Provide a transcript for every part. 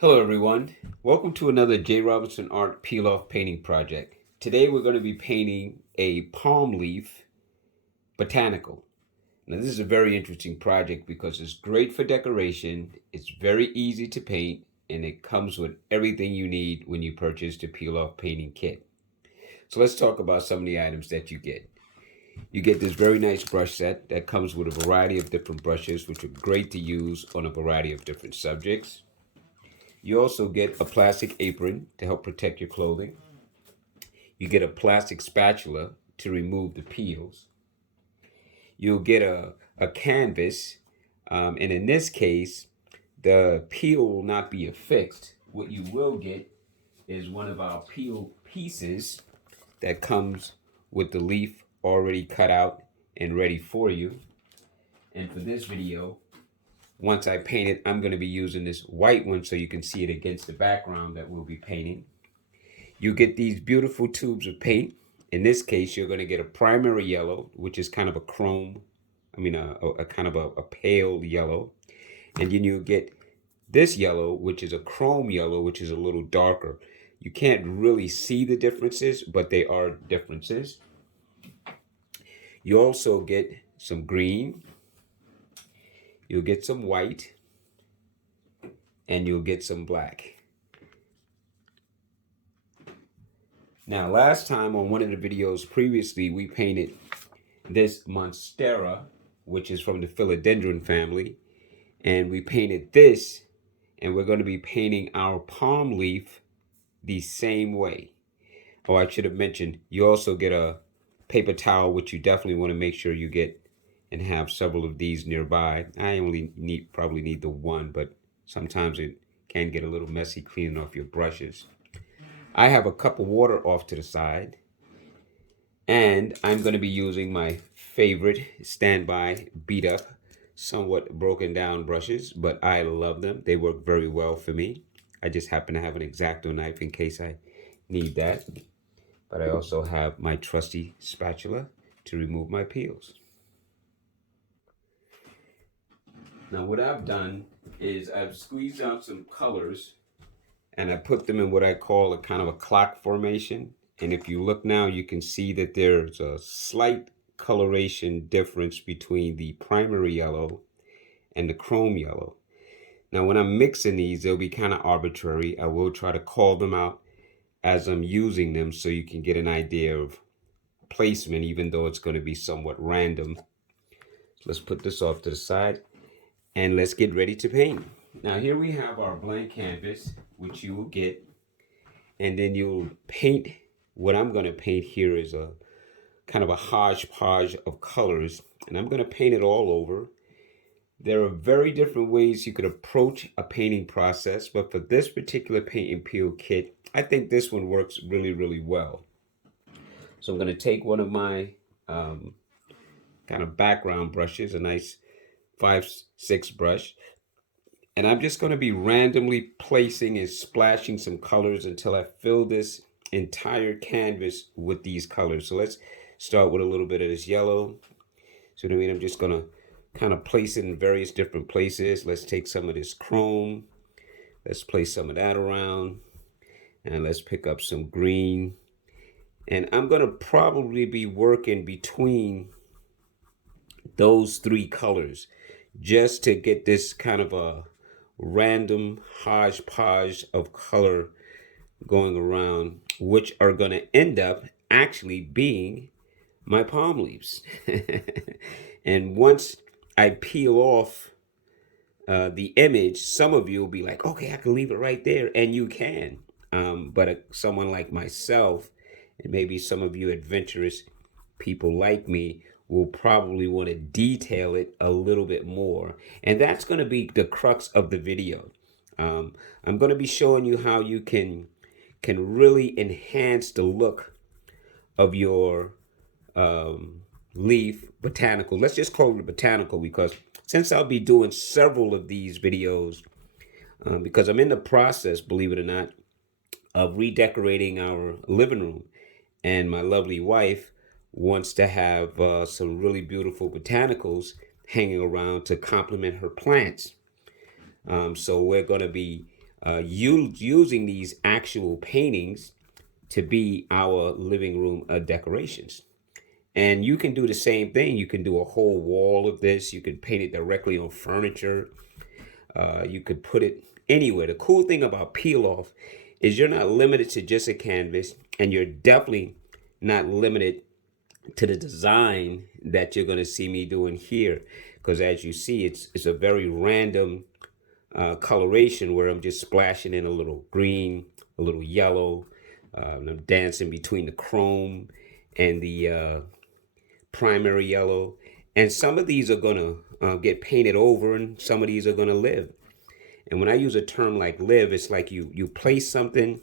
Hello everyone, welcome to another J. Robinson Art peel-off painting project. Today we're going to be painting a palm leaf botanical. Now this is a very interesting project because it's great for decoration, it's very easy to paint, and it comes with everything you need when you purchase the peel-off painting kit. So let's talk about some of the items that you get. You get this very nice brush set that comes with a variety of different brushes which are great to use on a variety of different subjects. You also get a plastic apron to help protect your clothing. You get a plastic spatula to remove the peels. You'll get a canvas, and in this case, the peel will not be affixed. What you will get is one of our peel pieces that comes with the leaf already cut out and ready for you. And for this video, once I paint it, I'm going to be using this white one so you can see it against the background that we'll be painting. You get these beautiful tubes of paint. In this case, you're going to get a primary yellow, which is kind of a chrome, a kind of a pale yellow. And then you get this yellow, which is a chrome yellow, which is a little darker. You can't really see the differences, but they are differences. You also get some green. You'll get some white. And you'll get some black. Now, last time on one of the videos previously, we painted this Monstera, which is from the philodendron family. And we painted this, and we're going to be painting our palm leaf the same way. Oh, I should have mentioned, you also get a paper towel, which you definitely want to make sure you get and have several of these nearby. I only probably need the one, but sometimes it can get a little messy cleaning off your brushes. I have a cup of water off to the side, and I'm going to be using my favorite standby beat up, somewhat broken down brushes, but I love them. They work very well for me. I just happen to have an X-Acto knife in case I need that. But I also have my trusty spatula to remove my peels. Now what I've done is I've squeezed out some colors and I put them in what I call a kind of a clock formation. And if you look now, you can see that there's a slight coloration difference between the primary yellow and the chrome yellow. Now when I'm mixing these, they'll be kind of arbitrary. I will try to call them out as I'm using them so you can get an idea of placement, even though it's going to be somewhat random. So let's put this off to the side and let's get ready to paint. Now here we have our blank canvas, which you will get, and then you'll paint. What I'm going to paint here is a kind of a hodgepodge of colors, and I'm going to paint it all over. There are very different ways you could approach a painting process, but for this particular paint and peel kit, I think this one works really, really well. So I'm going to take one of my kind of background brushes, a nice 5-6 brush, and I'm just going to be randomly placing and splashing some colors until I fill this entire canvas with these colors. So let's start with a little bit of this yellow. So what I mean, I'm just going to kind of place it in various different places. Let's take some of this chrome. Let's place some of that around. And let's pick up some green. And I'm going to probably be working between those three colors just to get this kind of a random hodgepodge of color going around, which are going to end up actually being my palm leaves. And once I peel off the image, some of you will be like, okay, I can leave it right there, and you can. But someone like myself, and maybe some of you adventurous people like me, will probably want to detail it a little bit more. And that's going to be the crux of the video. I'm going to be showing you how you can really enhance the look of your leaf botanical. Let's just call it a botanical, because since I'll be doing several of these videos, because I'm in the process, believe it or not, of redecorating our living room, and my lovely wife wants to have some really beautiful botanicals hanging around to complement her plants. So we're going to be using these actual paintings to be our living room decorations. And you can do the same thing. You can do a whole wall of this. You can paint it directly on furniture. You could put it anywhere. The cool thing about peel off is you're not limited to just a canvas, and you're definitely not limited to the design that you're going to see me doing here. Because as you see, it's a very random coloration where I'm just splashing in a little green, a little yellow. And I'm dancing between the chrome and the primary yellow. And some of these are going to get painted over, and some of these are going to live. And when I use a term like live, it's like you place something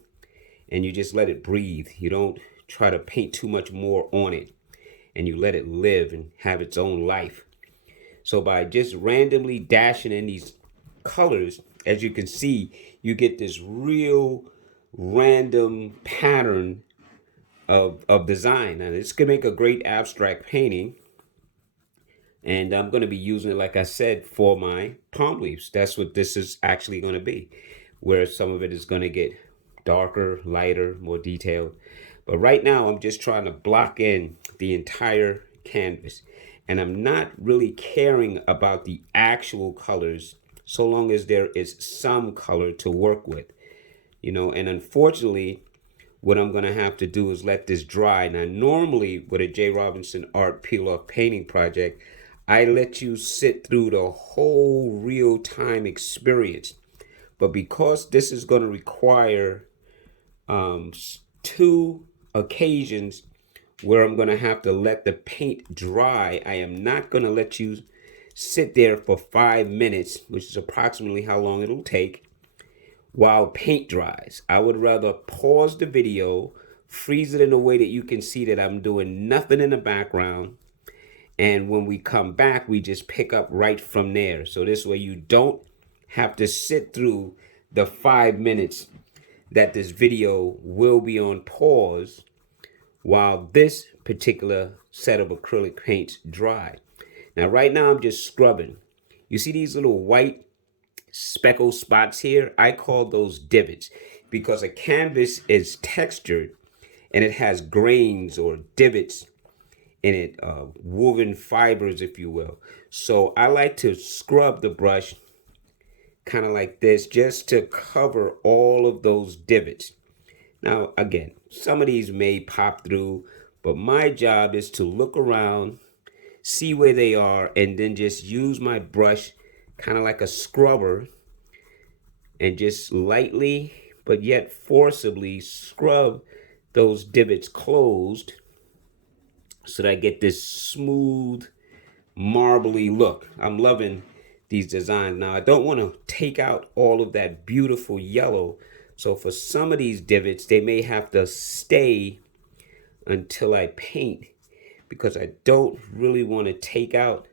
and you just let it breathe. You don't try to paint too much more on it, and you let it live and have its own life. So by just randomly dashing in these colors, as you can see, you get this real random pattern of design. And this could make a great abstract painting. And I'm going to be using it, like I said, for my palm leaves. That's what this is actually going to be, where some of it is going to get darker, lighter, more detailed. But right now, I'm just trying to block in the entire canvas. And I'm not really caring about the actual colors so long as there is some color to work with. And unfortunately, what I'm going to have to do is let this dry. Now, normally with a J. Robinson Art peel-off painting project, I let you sit through the whole real-time experience. But because this is going to require 2 occasions where I'm going to have to let the paint dry, I am not going to let you sit there for 5 minutes, which is approximately how long it'll take, while paint dries. I would rather pause the video, freeze it in a way that you can see that I'm doing nothing in the background. And when we come back, we just pick up right from there. So this way you don't have to sit through the 5 minutes that this video will be on pause while this particular set of acrylic paints dry. Now, right now I'm just scrubbing. You see these little white speckle spots here? I call those divots because a canvas is textured and it has grains or divots in it, woven fibers, if you will. So I like to scrub the brush kind of like this just to cover all of those divots. Now, again, some of these may pop through, but my job is to look around, see where they are, and then just use my brush kind of like a scrubber and just lightly but yet forcibly scrub those divots closed so that I get this smooth, marbly look. I'm loving these designs. Now, I don't want to take out all of that beautiful yellow. So for some of these divots, they may have to stay until I paint because I don't really want to take out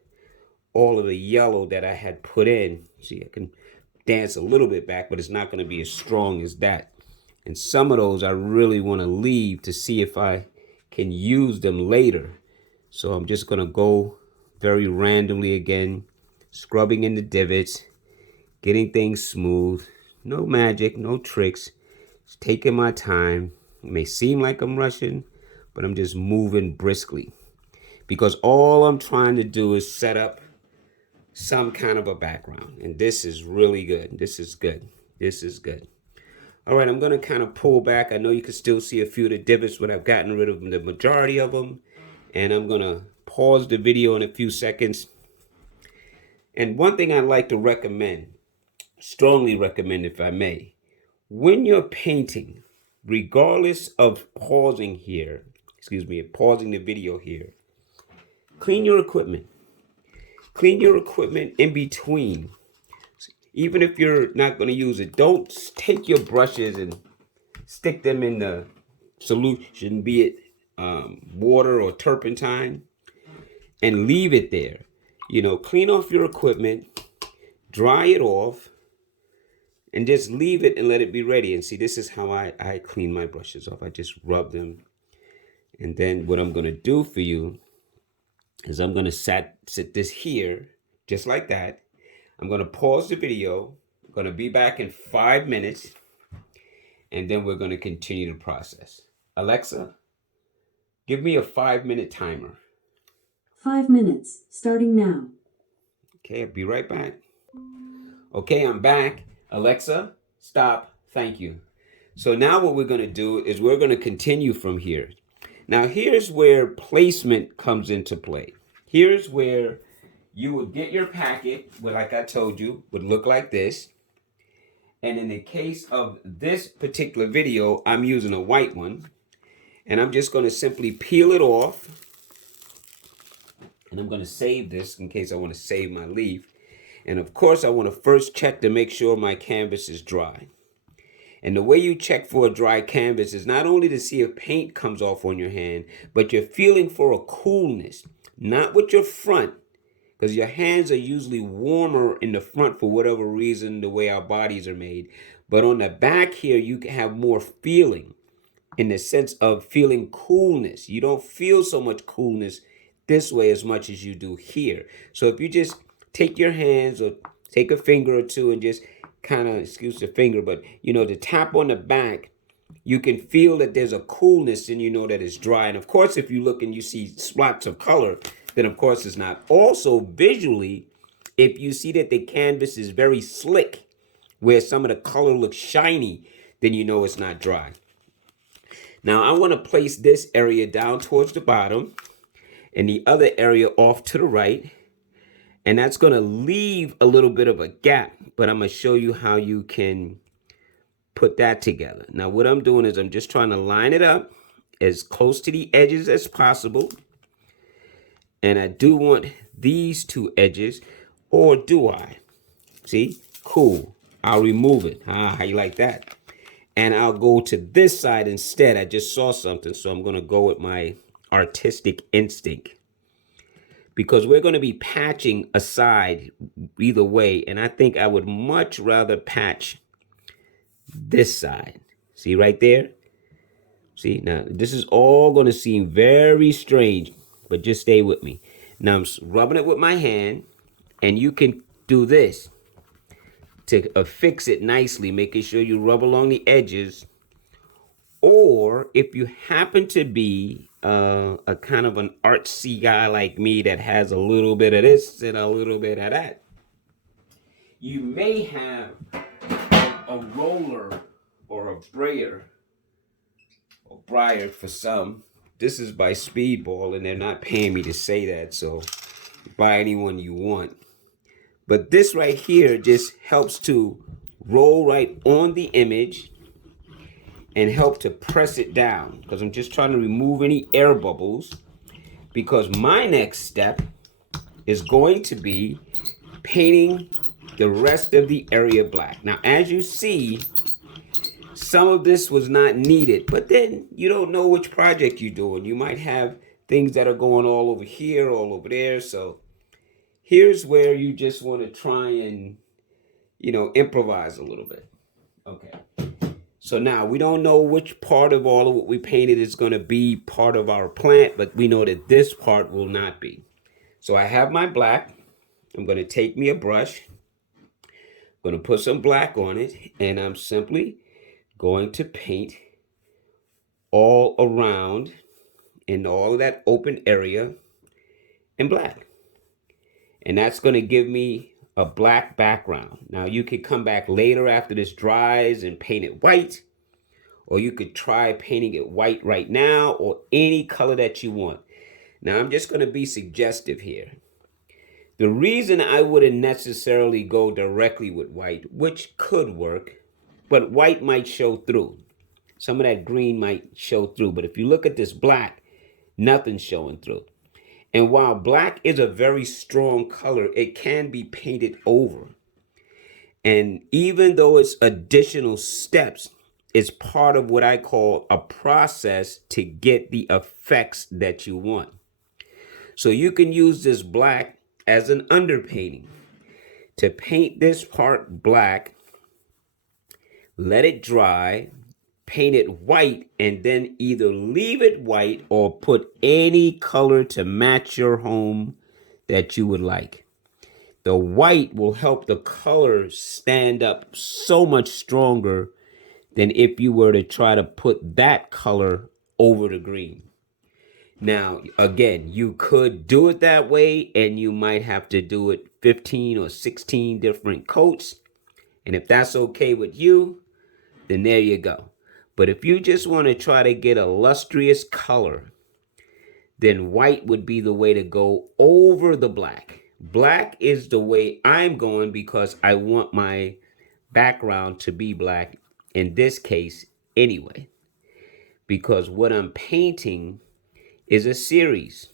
all of the yellow that I had put in. See, I can dance a little bit back, but it's not going to be as strong as that. And some of those I really want to leave to see if I can use them later. So I'm just going to go very randomly again, scrubbing in the divots, getting things smooth. No magic, no tricks. Just taking my time. It may seem like I'm rushing, but I'm just moving briskly. Because all I'm trying to do is set up some kind of a background. And this is really good. This is good. This is good. All right, I'm going to kind of pull back. I know you can still see a few of the divots, but I've gotten rid of the majority of them. And I'm going to pause the video in a few seconds. And one thing I like to recommend, strongly recommend if I may, when you're painting, regardless of pausing here, pausing the video here, clean your equipment. Clean your equipment in between. Even if you're not going to use it, don't take your brushes and stick them in the solution, be it water or turpentine, and leave it there. Clean off your equipment, dry it off, and just leave it and let it be ready. And see, this is how I clean my brushes off. I just rub them. And then what I'm going to do for you is I'm going to sit this here, just like that. I'm going to pause the video, Going to be back in 5 minutes, and then we're going to continue the process. Alexa, give me a 5-minute timer. 5 minutes, starting now. Okay, I'll be right back. Okay, I'm back. Alexa, stop. Thank you. So now what we're going to do is we're going to continue from here. Now here's where placement comes into play. Here's where you would get your packet, well, like I told you, would look like this. And in the case of this particular video, I'm using a white one. And I'm just going to simply peel it off. And I'm going to save this in case I want to save my leaf. And of course, I want to first check to make sure my canvas is dry. And the way you check for a dry canvas is not only to see if paint comes off on your hand, but you're feeling for a coolness, not with your front, because your hands are usually warmer in the front for whatever reason, the way our bodies are made. But on the back here, you can have more feeling in the sense of feeling coolness. You don't feel so much coolness this way as much as you do here. So if you just take your hands or take a finger or two and just kind of, excuse the finger, but to tap on the back, you can feel that there's a coolness and you know that it's dry. And of course, if you look and you see spots of color, then of course it's not. Also, visually, if you see that the canvas is very slick, where some of the color looks shiny, then you know it's not dry. Now, I want to place this area down towards the bottom and the other area off to the right. And that's going to leave a little bit of a gap, but I'm going to show you how you can put that together. Now, what I'm doing is I'm just trying to line it up as close to the edges as possible. And I do want these two edges, or do I? See? Cool. I'll remove it. How you like that? And I'll go to this side instead. I just saw something, so I'm going to go with my artistic instinct. Because we're going to be patching a side either way. And I think I would much rather patch this side. See right there? See, now this is all going to seem very strange, but just stay with me. Now I'm rubbing it with my hand, and you can do this to affix it nicely, making sure you rub along the edges. Or if you happen to be a kind of an artsy guy like me that has a little bit of this and a little bit of that, you may have a roller or a brayer, or briar for some. This is by Speedball, and they're not paying me to say that, so buy anyone you want. But this right here just helps to roll right on the image and help to press it down, because I'm just trying to remove any air bubbles, because my next step is going to be painting the rest of the area black. Now, as you see, some of this was not needed, but then you don't know which project you're doing. You might have things that are going all over here, all over there. So here's where you just want to try and, improvise a little bit. Okay. So now we don't know which part of all of what we painted is going to be part of our plant, but we know that this part will not be. So I have my black. I'm going to take me a brush. I'm going to put some black on it, and I'm simply going to paint all around in all of that open area in black. And that's going to give me a black background. Now you could come back later after this dries and paint it white, or you could try painting it white right now, or any color that you want. Now I'm just going to be suggestive here. The reason I wouldn't necessarily go directly with white, which could work, but white might show through. Some of that green might show through. But if you look at this black, nothing's showing through. And while black is a very strong color, it can be painted over. And even though it's additional steps, it's part of what I call a process to get the effects that you want. So you can use this black as an underpainting to paint this part black, let it dry, paint it white, and then either leave it white or put any color to match your home that you would like. The white will help the color stand up so much stronger than if you were to try to put that color over the green. Now, again, you could do it that way, and you might have to do it 15 or 16 different coats. And if that's okay with you, then there you go. But if you just want to try to get a lustrous color, then white would be the way to go over the black. Black is the way I'm going because I want my background to be black in this case anyway. Because what I'm painting is a series.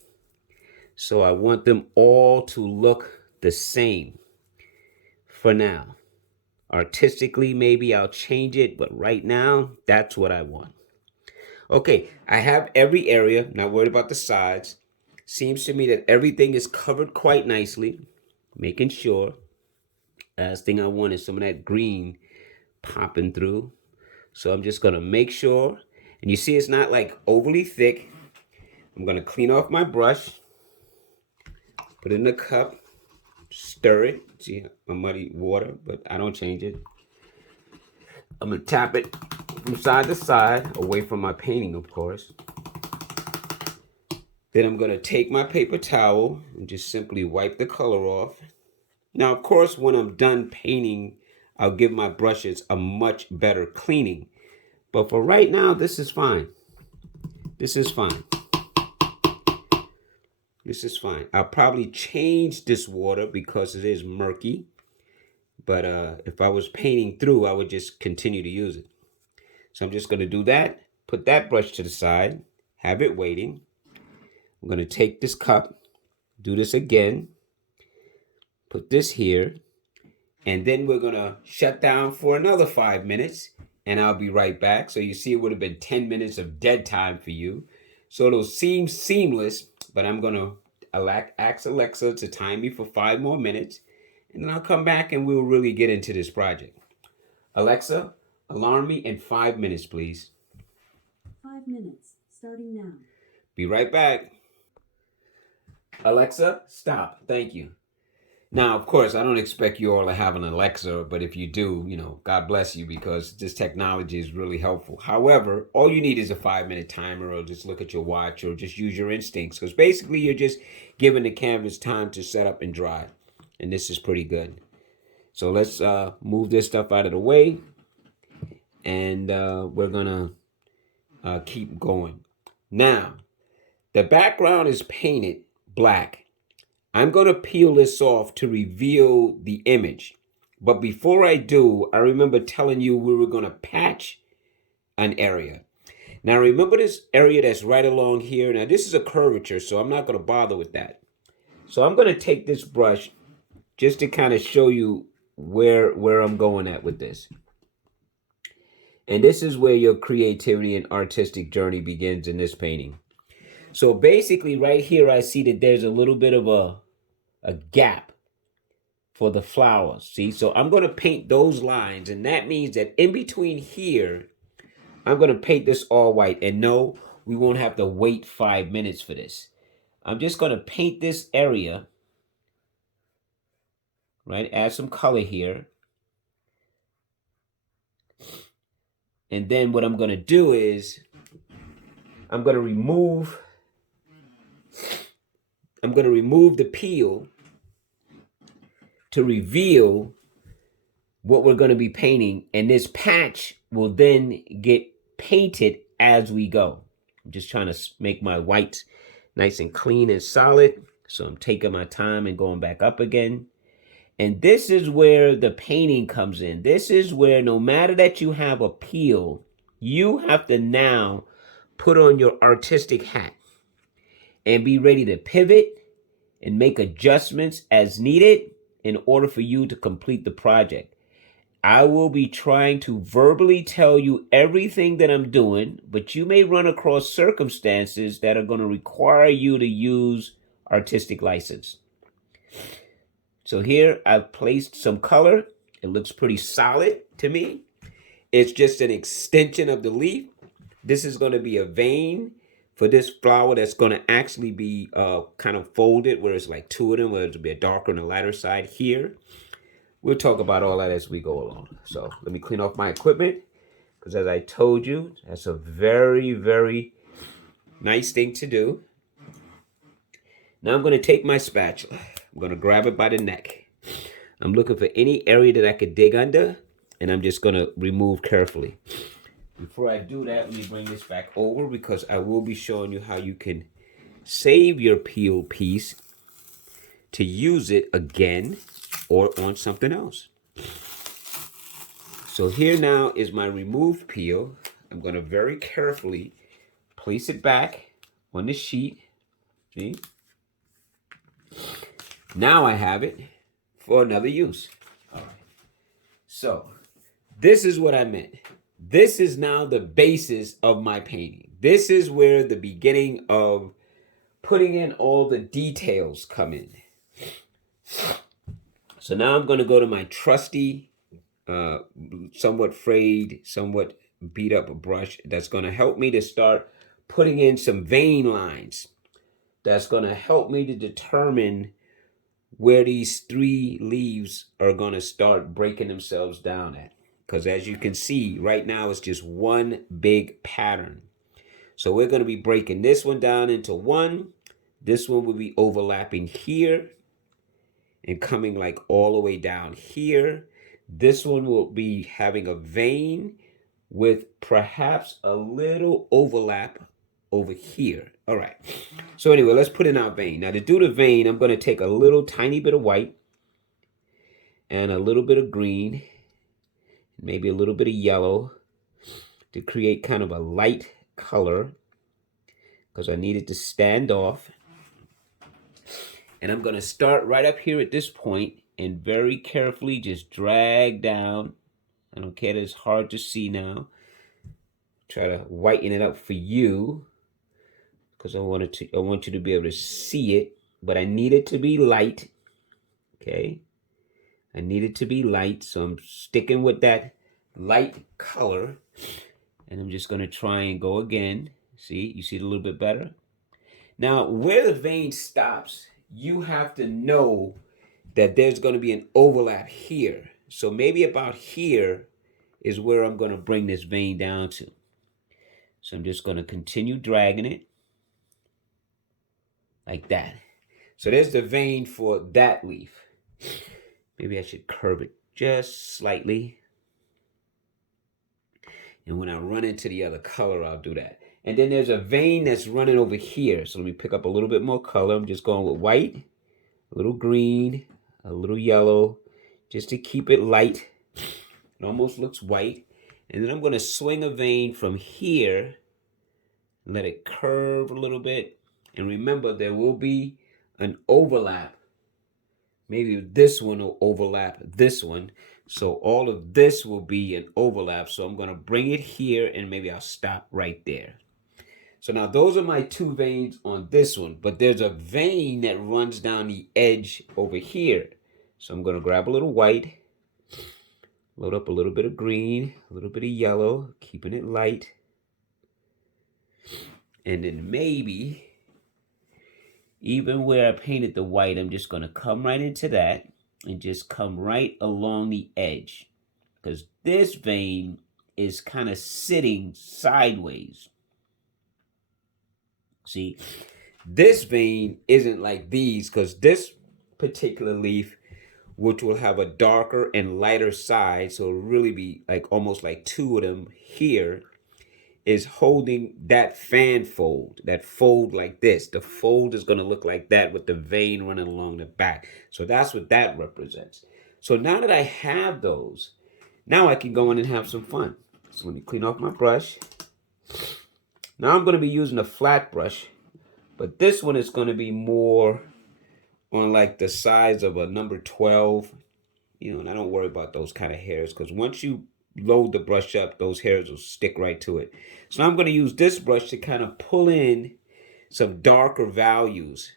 So I want them all to look the same for now. Artistically, maybe I'll change it, but right now, that's what I want. Okay, I have every area, not worried about the sides. Seems to me that everything is covered quite nicely, making sure. Last thing I want is some of that green popping through. So I'm just gonna make sure, and you see it's not like overly thick. I'm gonna clean off my brush, put it in a cup, stir it. See my muddy water, but I don't change it. I'm gonna tap it from side to side, away from my painting, of course. Then I'm gonna take my paper towel and just simply wipe the color off. Now, of course, when I'm done painting, I'll give my brushes a much better cleaning. But for right now, this is fine. This is fine. This is fine. I'll probably change this water because it is murky. But if I was painting through, I would just continue to use it. So I'm just going to do that. Put that brush to the side. Have it waiting. I'm going to take this cup. Do this again. Put this here. And then we're going to shut down for another 5 minutes. And I'll be right back. So you see it would have been 10 minutes of dead time for you. So it'll seem seamless. But I'm going to ask Alexa to time me for 5 more minutes. And then I'll come back and we'll really get into this project. Alexa, alarm me in 5 minutes, please. 5 minutes, starting now. Be right back. Alexa, stop. Thank you. Now, of course, I don't expect you all to have an Alexa, but if you do, God bless you because this technology is really helpful. However, all you need is a 5-minute timer or just look at your watch or just use your instincts because basically you're just giving the canvas time to set up and dry. And this is pretty good. So let's move this stuff out of the way and we're going to keep going. Now, the background is painted black. I'm going to peel this off to reveal the image. But before I do, I remember telling you we were going to patch an area. Now, remember this area that's right along here? Now, this is a curvature, so I'm not going to bother with that. So I'm going to take this brush just to kind of show you where I'm going at with this. And this is where your creativity and artistic journey begins in this painting. So basically right here, I see that there's a little bit of a gap for the flowers. See, so I'm going to paint those lines. And that means that in between here, I'm going to paint this all white. And no, we won't have to wait 5 minutes for this. I'm just going to paint this area, right? Add some color here. And then what I'm going to do is I'm going to remove the peel to reveal what we're going to be painting. And this patch will then get painted as we go. I'm just trying to make my whites nice and clean and solid. So I'm taking my time and going back up again. And this is where the painting comes in. This is where no matter that you have a peel, you have to now put on your artistic hat and be ready to pivot and make adjustments as needed in order for you to complete the project. I will be trying to verbally tell you everything that I'm doing, but you may run across circumstances that are going to require you to use artistic license. So here I've placed some color. It looks pretty solid to me. It's just an extension of the leaf. This is going to be a vein for this flower that's going to actually be kind of folded, where it's like two of them, where it'll be a darker and a lighter side here. We'll talk about all that as we go along. So let me clean off my equipment, because as I told you, that's a very, very nice thing to do. Now I'm going to take my spatula. I'm going to grab it by the neck. I'm looking for any area that I could dig under, and I'm just going to remove carefully. Before I do that, let me bring this back over, because I will be showing you how you can save your peel piece to use it again or on something else. So here now is my removed peel. I'm going to very carefully place it back on the sheet. See? Now I have it for another use. All right. So this is what I meant. This is now the basis of my painting. This is where the beginning of putting in all the details come in. So now I'm going to go to my trusty, somewhat frayed, somewhat beat up brush that's going to help me to start putting in some vein lines. That's going to help me to determine where these three leaves are going to start breaking themselves down at. Because as you can see, right now it's just one big pattern. So we're going to be breaking this one down into one. This one will be overlapping here and coming like all the way down here. This one will be having a vein with perhaps a little overlap over here. All right. So anyway, let's put in our vein. Now to do the vein, I'm going to take a little tiny bit of white and a little bit of green, maybe a little bit of yellow to create kind of a light color, because I need it to stand off. And I'm going to start right up here at this point and very carefully just drag down. I don't care that it's hard to see now. Try to whiten it up for you, because I want you to be able to see it, but I need it to be light. Okay? I need it to be light, so I'm sticking with that light color. And I'm just going to try and go again. See? You see it a little bit better? Now, where the vein stops, you have to know that there's going to be an overlap here. So maybe about here is where I'm going to bring this vein down to. So I'm just going to continue dragging it like that. So there's the vein for that leaf. Maybe I should curve it just slightly. And when I run into the other color, I'll do that. And then there's a vein that's running over here. So let me pick up a little bit more color. I'm just going with white, a little green, a little yellow, just to keep it light. It almost looks white. And then I'm going to swing a vein from here, let it curve a little bit. And remember, there will be an overlap. Maybe this one will overlap this one. So all of this will be an overlap. So I'm going to bring it here, and maybe I'll stop right there. So now those are my two veins on this one. But there's a vein that runs down the edge over here. So I'm going to grab a little white, load up a little bit of green, a little bit of yellow, keeping it light. And then maybe, even where I painted the white, I'm just going to come right into that and just come right along the edge, because this vein is kind of sitting sideways. See, this vein isn't like these, because this particular leaf, which will have a darker and lighter side, so it'll really be like almost like two of them here, is holding that fan fold, that fold like this. The fold is going to look like that with the vein running along the back. So that's what that represents. So now that I have those, now I can go in and have some fun. So let me clean off my brush. Now I'm going to be using a flat brush, but this one is going to be more on like the size of a number 12. You know, and I don't worry about those kind of hairs, because once you load the brush up, those hairs will stick right to it. So I'm going to use this brush to kind of pull in some darker values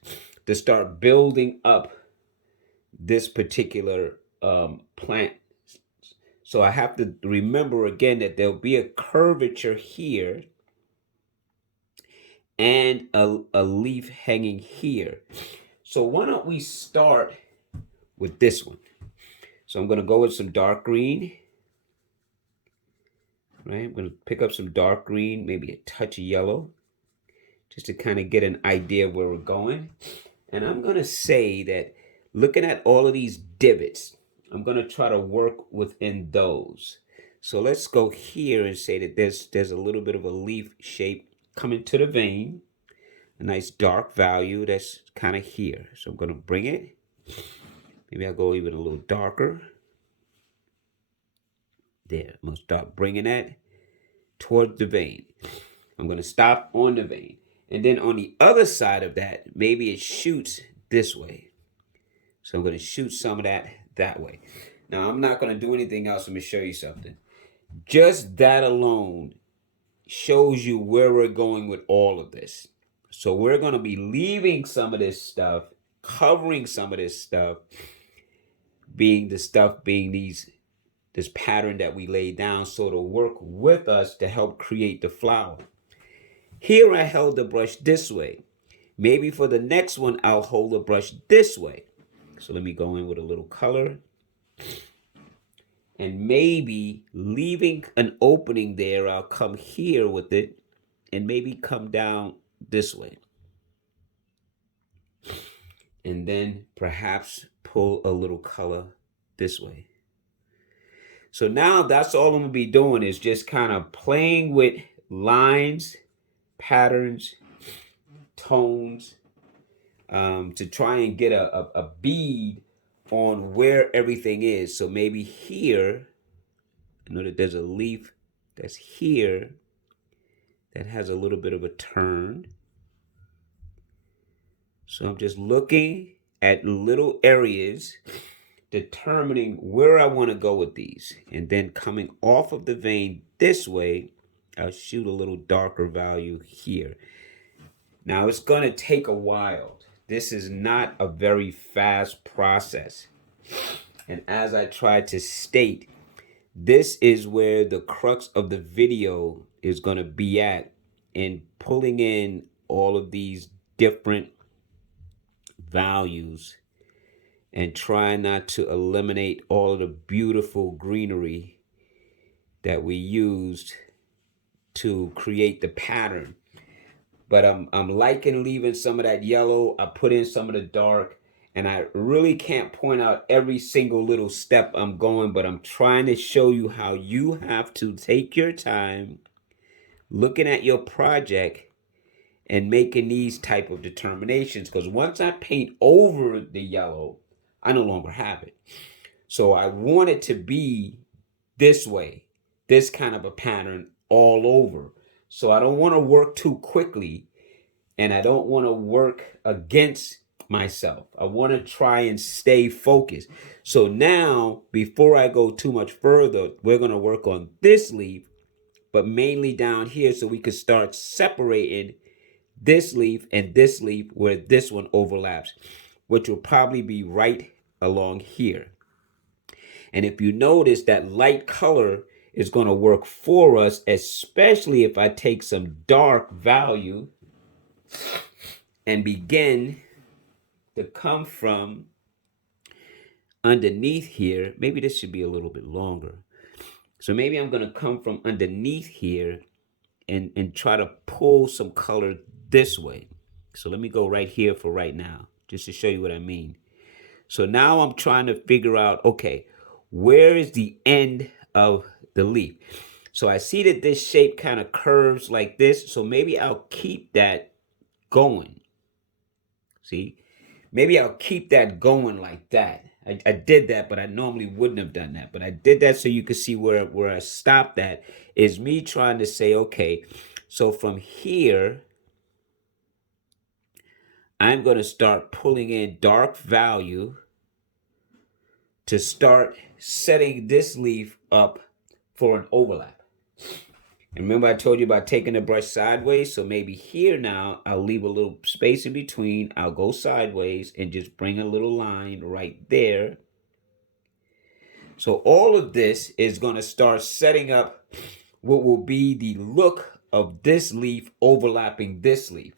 to start building up this particular plant. So I have to remember again that there'll be a curvature here, and a leaf hanging here. So why don't we start with this one? So I'm going to go with some dark green. Right? I'm going to pick up some dark green, maybe a touch of yellow, just to kind of get an idea of where we're going. And I'm going to say that looking at all of these divots, I'm going to try to work within those. So let's go here and say that there's a little bit of a leaf shape coming to the vein, a nice dark value that's kind of here. So I'm going to bring it. Maybe I'll go even a little darker. There, I'm going to start bringing that towards the vein. I'm going to stop on the vein. And then on the other side of that, maybe it shoots this way. So I'm going to shoot some of that way. Now, I'm not going to do anything else. I'm going to show you something. Just that alone shows you where we're going with all of this. So we're going to be leaving some of this stuff, covering some of this stuff, being this pattern that we laid down, so to work with us to help create the flower. Here I held the brush this way. Maybe for the next one, I'll hold the brush this way. So let me go in with a little color. And maybe leaving an opening there, I'll come here with it and maybe come down this way. And then perhaps pull a little color this way. So now that's all I'm going to be doing is just kind of playing with lines, patterns, tones, to try and get a bead on where everything is. So maybe here, I know that there's a leaf that's here that has a little bit of a turn. So I'm just looking at little areas, determining where I want to go with these. And then coming off of the vein this way, I'll shoot a little darker value here. Now it's going to take a while. This is not a very fast process. And as I try to state, this is where the crux of the video is going to be at, in pulling in all of these different values and trying not to eliminate all of the beautiful greenery that we used to create the pattern. But I'm liking leaving some of that yellow. I put in some of the dark, and I really can't point out every single little step I'm going, but I'm trying to show you how you have to take your time looking at your project and making these type of determinations. Because once I paint over the yellow, I no longer have it. So I want it to be this way, this kind of a pattern all over. So I don't want to work too quickly, and I don't want to work against myself. I want to try and stay focused. So now, before I go too much further, we're going to work on this leaf, but mainly down here, so we can start separating this leaf and this leaf where this one overlaps, which will probably be right along here. And if you notice, that light color is going to work for us, especially if I take some dark value and begin to come from underneath here. Maybe this should be a little bit longer. So maybe I'm going to come from underneath here and try to pull some color this way. So let me go right here for right now, just to show you what I mean. So now I'm trying to figure out, okay, where is the end of the leaf? So I see that this shape kind of curves like this. So maybe I'll keep that going. See, maybe I'll keep that going like that. I did that, but I normally wouldn't have done that. But I did that so you can see where I stopped at is me trying to say, okay, so from here, I'm going to start pulling in dark value to start setting this leaf up for an overlap. And remember I told you about taking the brush sideways? So maybe here now, I'll leave a little space in between. I'll go sideways and just bring a little line right there. So all of this is going to start setting up what will be the look of this leaf overlapping this leaf.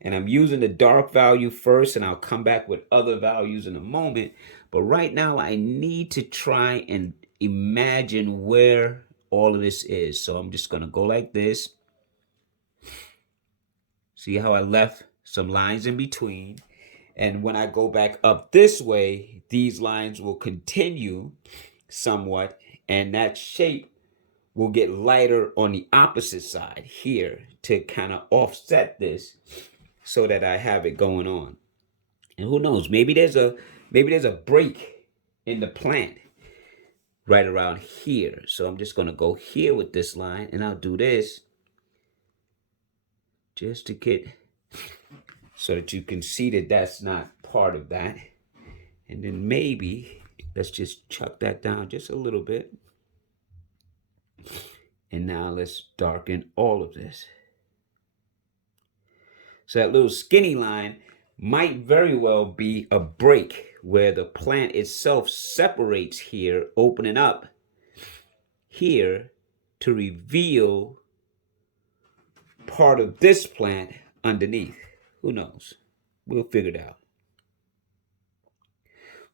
And I'm using the dark value first, and I'll come back with other values in a moment. But right now, I need to try and imagine where all of this is. So I'm just going to go like this. See how I left some lines in between? And when I go back up this way, these lines will continue somewhat, and that shape will get lighter on the opposite side here to kind of offset this so that I have it going on. And who knows, maybe there's a break in the plant right around here. So I'm just going to go here with this line, and I'll do this just to get so that you can see that that's not part of that. And then maybe let's just chuck that down just a little bit. And now let's darken all of this. So that little skinny line might very well be a break where the plant itself separates here, opening up here to reveal part of this plant underneath. Who knows? We'll figure it out.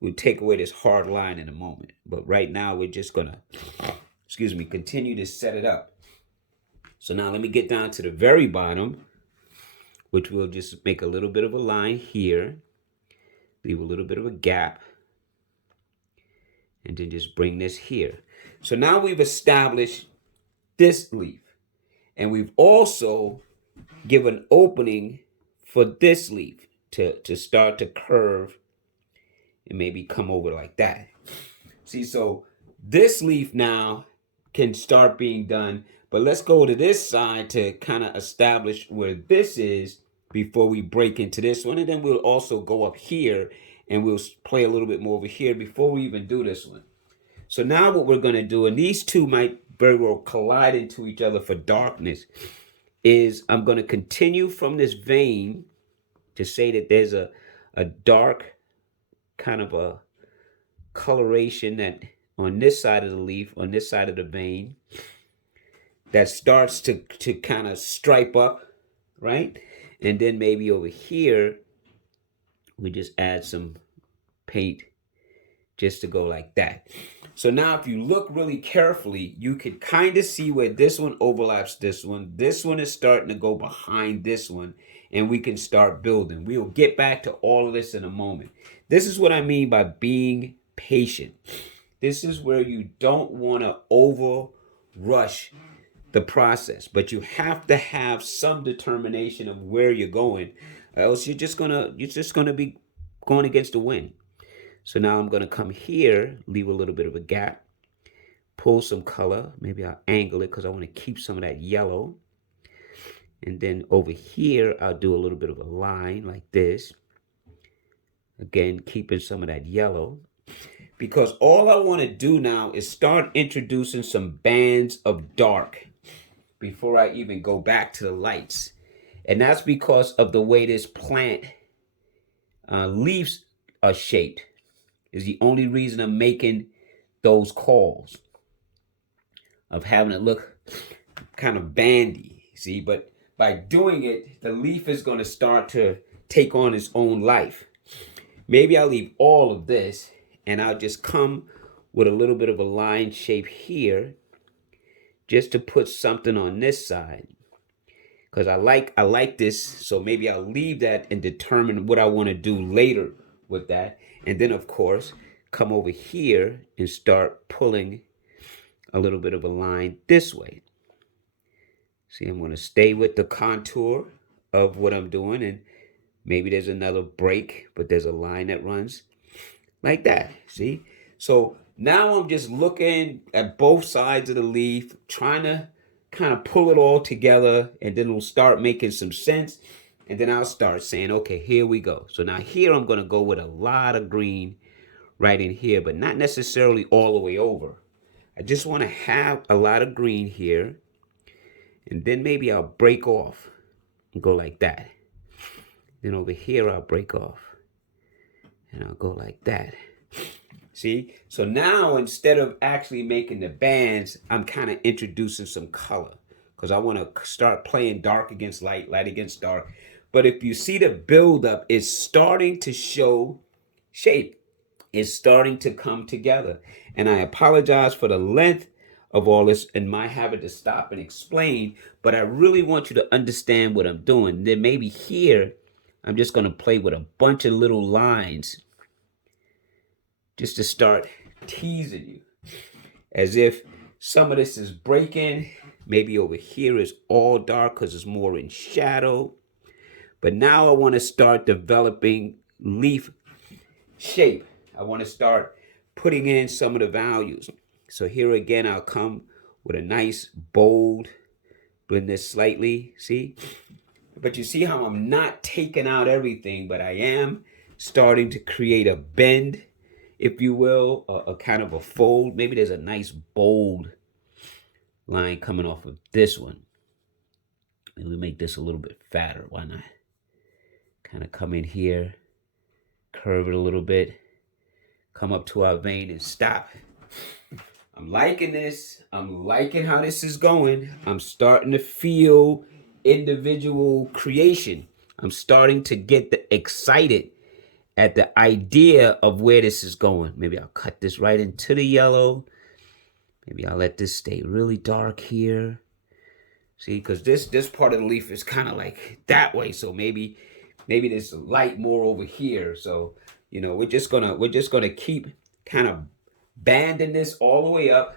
We'll take away this hard line in a moment. But right now, we're just going to, continue to set it up. So now let me get down to the very bottom, which we'll just make a little bit of a line here. Leave a little bit of a gap. And then just bring this here. So now we've established this leaf. And we've also given opening for this leaf to start to curve and maybe come over like that. See, so this leaf now can start being done, but let's go to this side to kind of establish where this is before we break into this one. And then we'll also go up here and we'll play a little bit more over here before we even do this one. So now what we're going to do, and these two might very well collide into each other for darkness, is I'm going to continue from this vein to say that there's a dark kind of a coloration that on this side of the leaf, on this side of the vein, that starts to kind of stripe up, right? And then maybe over here, we just add some paint just to go like that. So now if you look really carefully, you can kind of see where this one overlaps this one. This one is starting to go behind this one, and we can start building. We will get back to all of this in a moment. This is what I mean by being patient. This is where you don't want to over-rush the process, but you have to have some determination of where you're going, else you're just gonna be going against the wind. So now I'm going to come here, leave a little bit of a gap, pull some color. Maybe I'll angle it because I want to keep some of that yellow. And then over here, I'll do a little bit of a line like this. Again, keeping some of that yellow. Because all I want to do now is start introducing some bands of dark before I even go back to the lights. And that's because of the way this plant leaves are shaped. Is the only reason I'm making those calls of having it look kind of bandy, see? But by doing it, the leaf is going to start to take on its own life. Maybe I'll leave all of this, and I'll just come with a little bit of a line shape here just to put something on this side. Because I like this, so maybe I'll leave that and determine what I want to do later with that. And then, of course, come over here and start pulling a little bit of a line this way. See, I'm going to stay with the contour of what I'm doing. And maybe there's another break, but there's a line that runs like that. See? So now I'm just looking at both sides of the leaf, trying to kind of pull it all together. And then it'll start making some sense. And then I'll start saying, okay, here we go. So now here I'm going to go with a lot of green right in here, but not necessarily all the way over. I just want to have a lot of green here. And then maybe I'll break off and go like that. Then over here, I'll break off. And I'll go like that. See? So now instead of actually making the bands, I'm kind of introducing some color. because I want to start playing dark against light, light against dark. But if you see the buildup, it's starting to show shape. It's starting to come together. And I apologize for the length of all this and my having to stop and explain, but I really want you to understand what I'm doing. Then maybe here, I'm just going to play with a bunch of little lines just to start teasing you. As if some of this is breaking. Maybe over here is all dark because it's more in shadow. But now I want to start developing leaf shape. I want to start putting in some of the values. So here again, I'll come with a nice bold, blend this slightly, see? But you see how I'm not taking out everything, but I am starting to create a bend, if you will, a kind of a fold. Maybe there's a nice bold line coming off of this one. Maybe we make this a little bit fatter. Why not? Kind of come in here, curve it a little bit, come up to our vein and stop. I'm liking this. I'm liking how this is going. I'm starting to feel individual creation. I'm starting to get excited at the idea of where this is going. Maybe I'll cut this right into the yellow. Maybe I'll let this stay really dark here. See, because this part of the leaf is kind of like that way. So maybe there's light more over here. So, you know, we're just gonna keep kind of banding this all the way up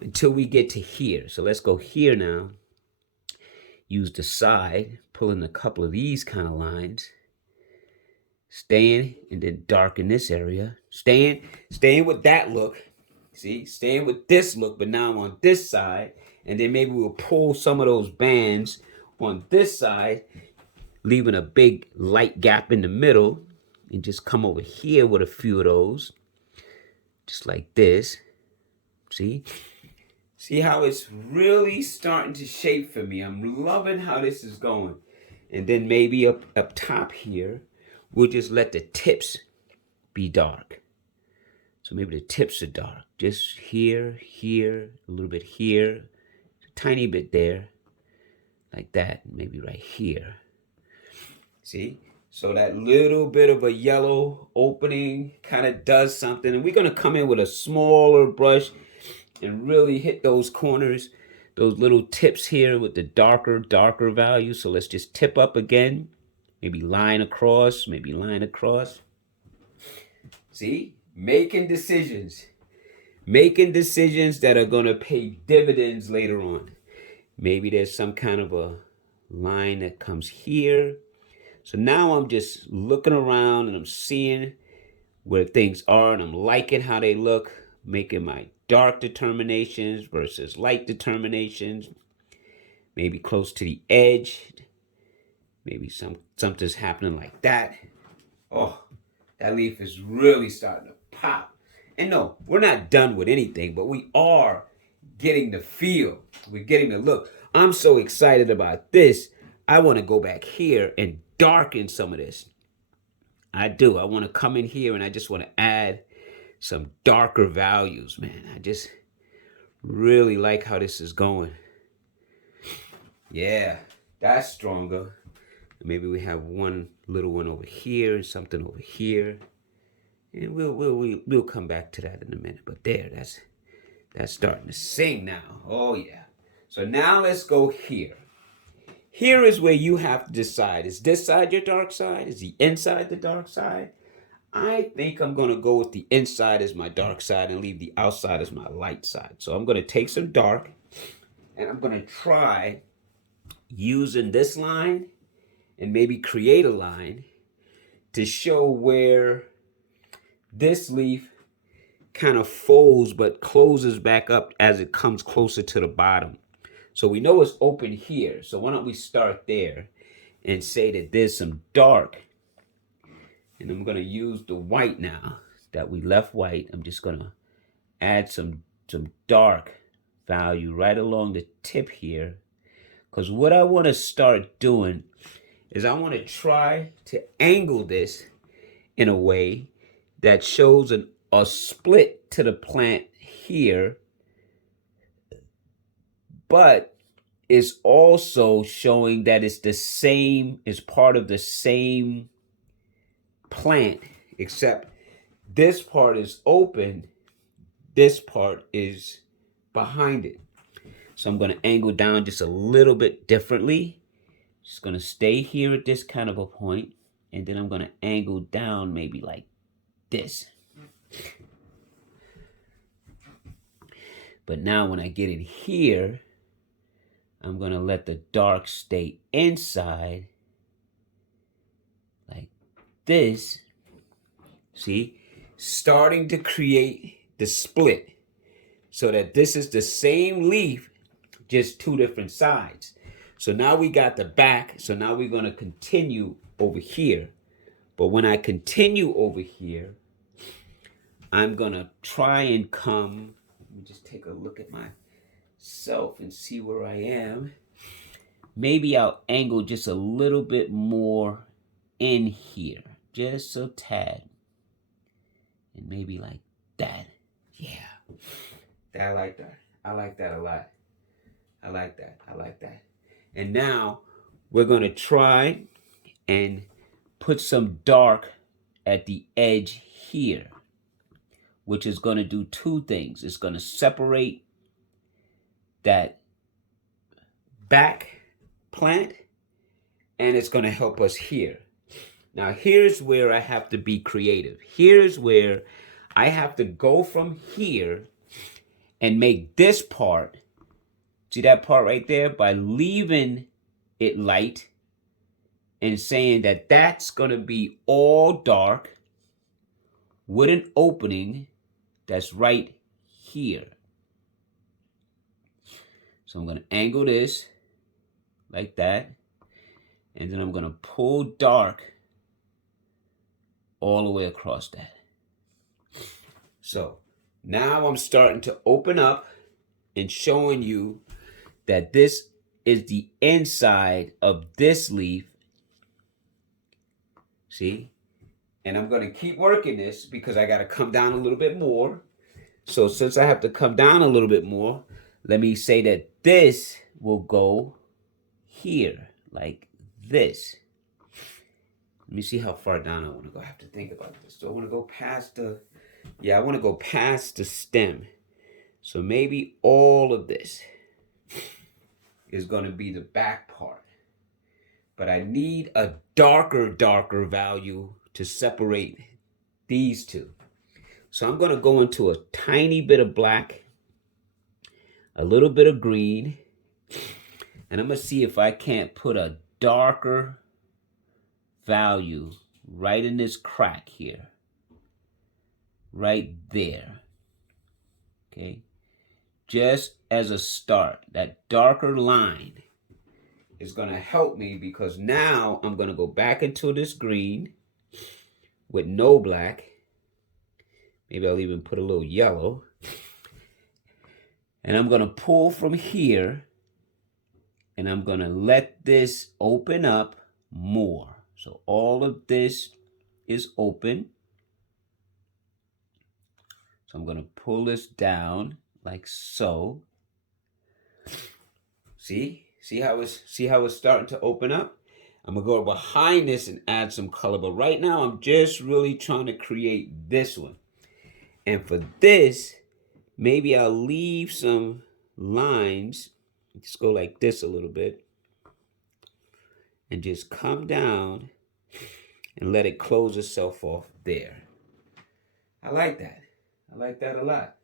until we get to here. So let's go here now. Use the side, pull in a couple of these kind of lines. Staying and then darken this area. Staying with that look. See, staying with this look, but now I'm on this side. And then maybe we'll pull some of those bands on this side, leaving a big light gap in the middle, and just come over here with a few of those, just like this. See how it's really starting to shape for me. I'm loving how this is going. And then maybe up top here, we'll just let the tips be dark. So maybe the tips are dark. Just here, a little bit here, a tiny bit there, like that, maybe right here. See? So that little bit of a yellow opening kind of does something. And we're going to come in with a smaller brush and really hit those corners, those little tips here with the darker value. So let's just tip up again. Maybe line across, See? Making decisions that are going to pay dividends later on. Maybe there's some kind of a line that comes here. So now I'm just looking around and I'm seeing where things are and I'm liking how they look, making my dark determinations versus light determinations. Maybe close to the edge. Maybe something's happening like that. Oh, that leaf is really starting to pop. And no, we're not done with anything, but we are getting the feel. We're getting the look. I'm so excited about this. I want to go back here and darken some of this. I do. I want to come in here and I just want to add some darker values, man. I just really like how this is going. Yeah, that's stronger. Maybe we have one little one over here and something over here. And we'll come back to that in a minute. But there, that's starting to sing now. Oh yeah. So now let's go here. Here is where you have to decide. Is this side your dark side? Is the inside the dark side? I think I'm going to go with the inside as my dark side and leave the outside as my light side. So I'm going to take some dark and I'm going to try using this line and maybe create a line to show where this leaf kind of folds but closes back up as it comes closer to the bottom. So we know it's open here. So why don't we start there and say that there's some dark. And I'm going to use the white now that we left white. I'm just going to add some dark value right along the tip here. Because what I want to start doing is I want to try to angle this in a way that shows a split to the plant here. But is also showing that it's the same, it's part of the same plant, except this part is open, this part is behind it. So I'm going to angle down just a little bit differently. Just going to stay here at this kind of a point, and then I'm going to angle down maybe like this. But now when I get in here, I'm going to let the dark stay inside like this. See? Starting to create the split so that this is the same leaf, just two different sides. So now we got the back. So now we're going to continue over here. But when I continue over here, I'm going to try and come. Let me just take a look at myself and see where I am. Maybe I'll angle just a little bit more in here. Just a tad. And maybe like that. Yeah. I like that. I like that a lot. I like that. I like that. And now we're going to try and put some dark at the edge here, which is going to do two things. It's going to separate that back plant, and it's going to help us here. Now, here's where I have to be creative. Here's where I have to go from here and make this part, see that part right there, by leaving it light and saying that that's going to be all dark with an opening that's right here. So I'm going to angle this like that, and then I'm going to pull dark all the way across that. So now I'm starting to open up and showing you that this is the inside of this leaf. See? And I'm going to keep working this because I got to come down a little bit more. So since I have to come down a little bit more, let me say that this will go here, like this. Let me see how far down I want to go. I have to think about this. So I want to go past the, I want to go past the stem. So maybe all of this is going to be the back part. But I need a darker value to separate these two. So I'm going to go into a tiny bit of black, a little bit of green, and I'm going to see if I can't put a darker value right in this crack here. Right there. Okay. Just as a start, that darker line is going to help me because now I'm going to go back into this green with no black. Maybe I'll even put a little yellow. And I'm going to pull from here and I'm going to let this open up more. So all of this is open. So I'm going to pull this down like so. See how it's starting to open up? I'm going to go behind this and add some color. But right now, I'm just really trying to create this one. And for this, maybe I'll leave some lines. Just go like this a little bit. And just come down and let it close itself off there. I like that. I like that a lot.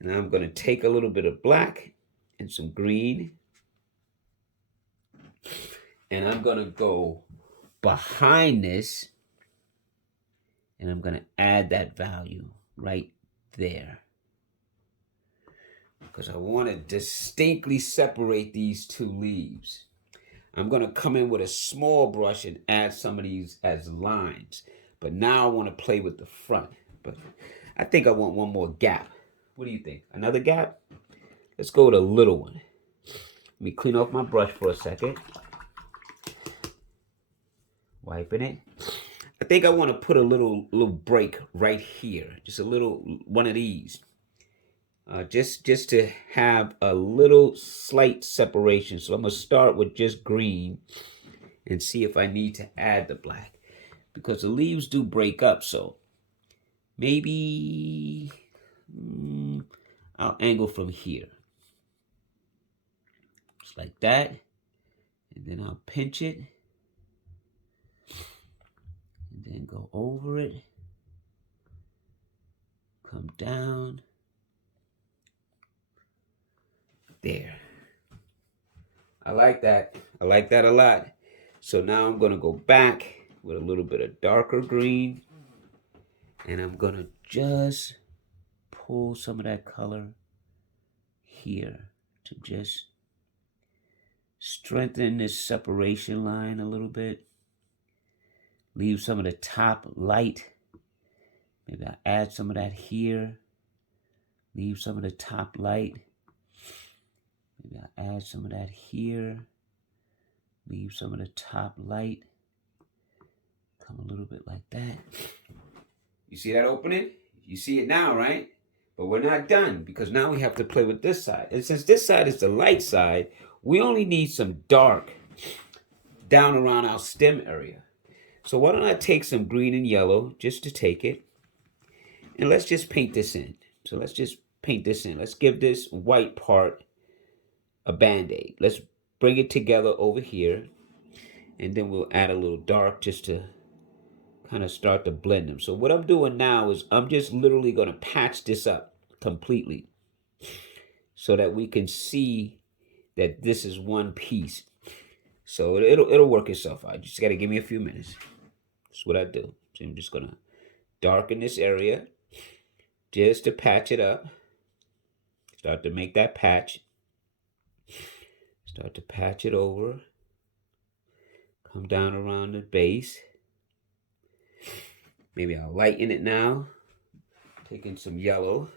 And I'm going to take a little bit of black and some green. And I'm going to go behind this. And I'm going to add that value right there. Because I want to distinctly separate these two leaves. I'm going to come in with a small brush and add some of these as lines. But now I want to play with the front. But I think I want one more gap. What do you think? Another gap? Let's go with a little one. Let me clean off my brush for a second. Wiping it. I think I want to put a little break right here. Just a little one of these. just to have a little slight separation. So I'm going to start with just green and see if I need to add the black, because the leaves do break up. So maybe I'll angle from here, just like that, and then I'll pinch it and then go over it, come down there. I like that. I like that a lot. So now I'm going to go back with a little bit of darker green, and I'm going to just pull some of that color here to just strengthen this separation line a little bit. Leave some of the top light. Maybe I'll add some of that here. Leave some of the top light. Maybe I'll add some of that here. Leave some of the top light. Come a little bit like that. You see that opening? You see it now, right? But we're not done, because now we have to play with this side. And since this side is the light side, we only need some dark down around our stem area. So why don't I take some green and yellow just to take it, and let's just paint this in. So let's just paint this in. Let's give this white part a band-aid. Let's bring it together over here, and then we'll add a little dark just to kind of start to blend them. So what I'm doing now is I'm just literally going to patch this up completely so that we can see that this is one piece. So it'll work itself out. You just got to give me a few minutes. That's what I do. So I'm just going to darken this area just to patch it up. Start to make that patch. Start to patch it over. Come down around the base. Maybe I'll lighten it now. Taking some yellow,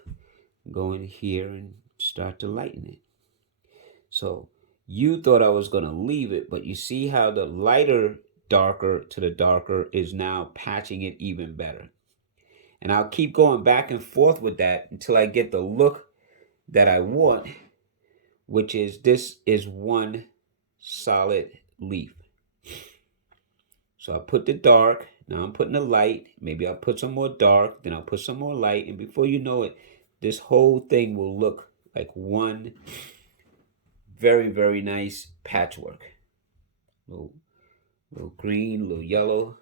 go in here and start to lighten it. So you thought I was going to leave it, but you see how the lighter darker to the darker is now patching it even better. And I'll keep going back and forth with that until I get the look that I want, which is this is one solid leaf. So I put the dark, now I'm putting the light, maybe I'll put some more dark, then I'll put some more light, and before you know it, this whole thing will look like one very, very nice patchwork. Little green, little yellow.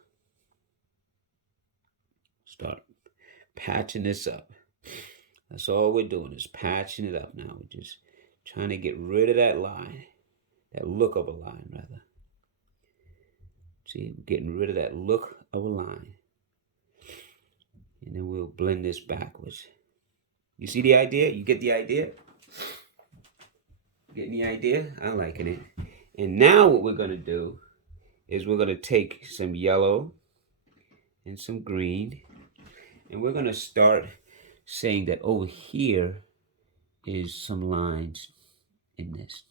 Start patching this up. That's all we're doing, is patching it up now. We're just trying to get rid of that line, that look of a line, rather. See, we're getting rid of that look of a line. And then we'll blend this backwards. You see the idea? You get the idea? Getting the idea? I'm liking it. And now what we're going to do is we're going to take some yellow and some green, and we're going to start saying that over here is some lines in this.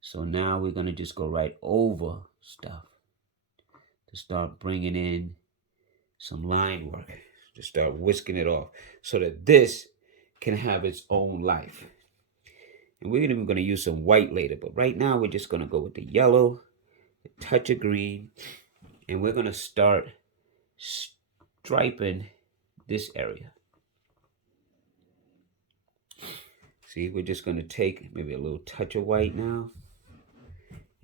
So now we're going to just go right over stuff to start bringing in some line work, to start whisking it off so that this can have its own life. And we're even going to use some white later, but right now we're just going to go with the yellow, a touch of green, and we're going to start striping this area. See, we're just going to take maybe a little touch of white now